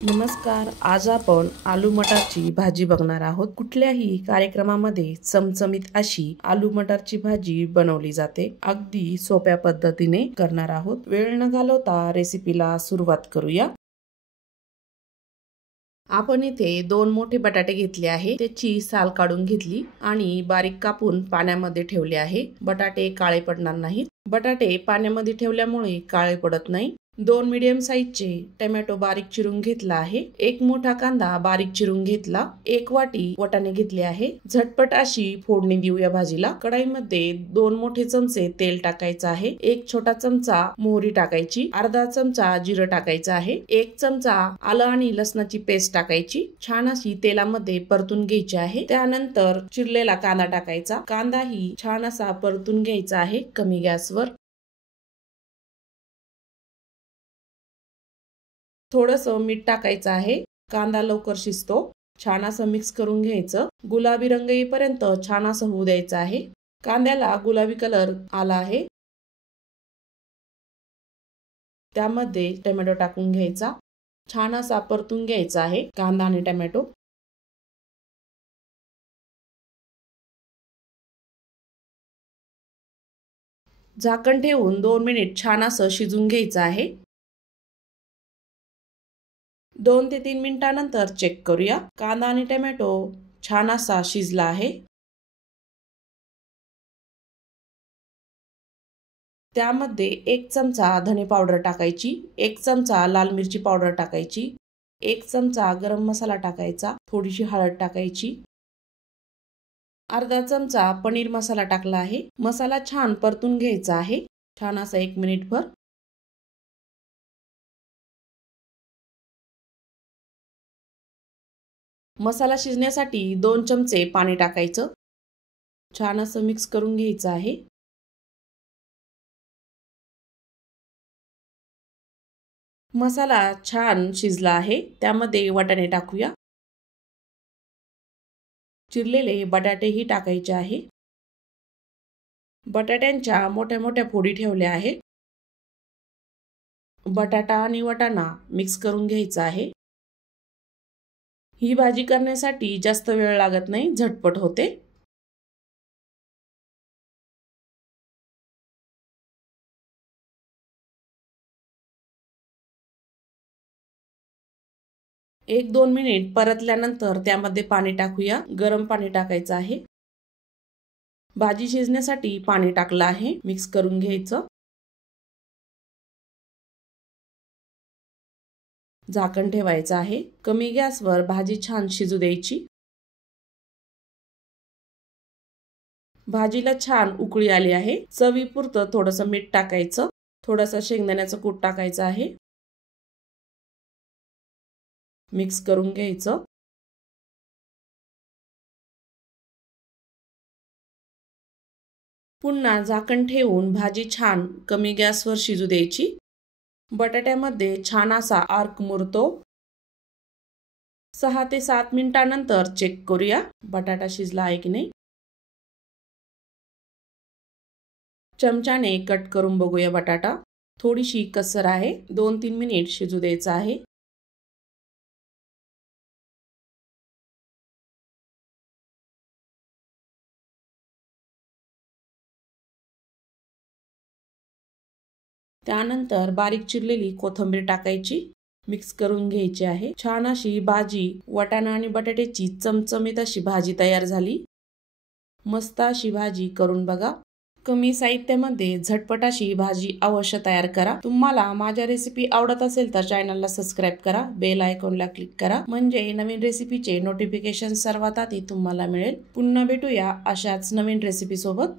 नमस्कार. आज आपण आलू मटारची भाजी बघणार आहोत. कुठल्याही कार्यक्रमामध्ये चमचमीत अशी आलू मटारची भाजी बनवली जाते. अगदी सोप्या पद्धतीने करणार आहोत. वेळ न घालवता रेसिपीला सुरुवात करूया. आपण इथे 2 मोठे बटाटे घेतले आहे. त्याची साल काढून घेतली आणि बारीक कापून पाण्यामध्ये ठेवले आहे. बटाटे काळे पडणार नाहीत. बटाटे पाण्यामध्ये ठेवल्यामुळे काळे पडत नाही. 2 मीडियम साईजचे टोमॅटो बारीक चिरून घेतला आहे. 1 मोठा कांदा बारीक चिरून घेतला. 1 वाटी वाटाणे घेतले आहे. झटपट अशी फोडणी देऊया भाजीला. कढईमध्ये 2 मोठे चमचे तेल टाकायचं आहे. 1 छोटा चमचा मोहरी टाकायची. अर्धा चमचा जिरं टाकायचं आहे. 1 चमचा आलं आणि लसणाची पेस्ट टाकायची. छान अशी तेलामध्ये परतून घ्यायची आहे. त्यानंतर चिरलेला कांदा टाकायचा. कांदाही छान असा परतून घ्यायचा आहे कमी गॅसवर. थोडंसं मीठ टाकायचं आहे. कांदा लवकर शिजतो. छान असं मिक्स करून घ्यायचं. गुलाबी रंग येईपर्यंत छान असं होऊ द्यायचं आहे. कांद्याला गुलाबी कलर आला आहे. त्यामध्ये टोमॅटो टाकून घ्यायचा. छान असा परतून घ्यायचा आहे कांदा आणि टोमॅटो. झाकण ठेवून 2 मिनिट छान असं शिजून घ्यायचं आहे. 2 ते 3 मिनिटांनंतर चेक करूया. कांदा आणि टोमॅटो छान असा शिजला आहे. त्यामध्ये 1 चमचा धने पावडर टाकायची. 1 चमचा लाल मिरची पावडर टाकायची. 1 चमचा गरम मसाला टाकायचा. थोडीशी हळद टाकायची. अर्धा चमचा पनीर मसाला टाकला आहे. मसाला छान परतून घ्यायचा आहे. छान असा 1 मिनिटभर. मसाला शिजण्यासाठी 2 चमचे पाणी टाकायचं. छान असं मिक्स करून घ्यायचं आहे. मसाला छान शिजला आहे. त्यामध्ये वाटाणे टाकूया. चिरलेले बटाटेही टाकायचे आहे. बटाट्यांच्या मोठ्या मोठ्या फोडी ठेवल्या आहेत. बटाटा आणि वाटाणा मिक्स करून घ्यायचा आहे. ही भाजी करण्यासाठी जास्त वेळ लागत नाही, झटपट होते. एक 2 मिनिट परतल्यानंतर त्यामध्ये पाणी टाकूया. गरम पाणी टाकायचं आहे. भाजी शिजण्यासाठी पाणी टाकलं आहे. मिक्स करून घ्यायचं. झाकण ठेवायचं आहे. कमी गॅसवर भाजी छान शिजू द्यायची. भाजीला छान उकळी आली आहे. चवीपुरतं थोडंसं मीठ टाकायचं. थोडंसं शेंगदाण्याचं कूट टाकायचं आहे. मिक्स करून घ्यायचं. पुन्हा झाकण ठेवून भाजी छान कमी गॅसवर शिजू द्यायची. बटाट्यामध्ये छान असा अर्क मुरतो. 6 ते 7 मिनिटांनंतर चेक करूया बटाटा शिजला आहे की नाही. चमच्याने कट करून बघूया बटाटा. थोडीशी कसर आहे. 2-3 मिनिट शिजू द्यायचं आहे. त्यानंतर बारीक चिरलेली कोथिंबीर टाकायची. मिक्स करून घ्यायची आहे. छान अशी भाजी वाटाणा आणि बटाट्याची चमचमीत अशी भाजी तयार झाली. मस्त अशी भाजी करून बघा. कमी साहित्यामध्ये झटपट अशी भाजी अवश्य तयार करा. तुम्हाला माझ्या रेसिपी आवडत असेल तर चॅनलला सबस्क्राईब करा. बेल आयकॉनला क्लिक करा. म्हणजे नवीन रेसिपीचे नोटिफिकेशन सर्वात आधी तुम्हाला मिळेल. पुन्हा भेटूया अशाच नवीन रेसिपी सोबत.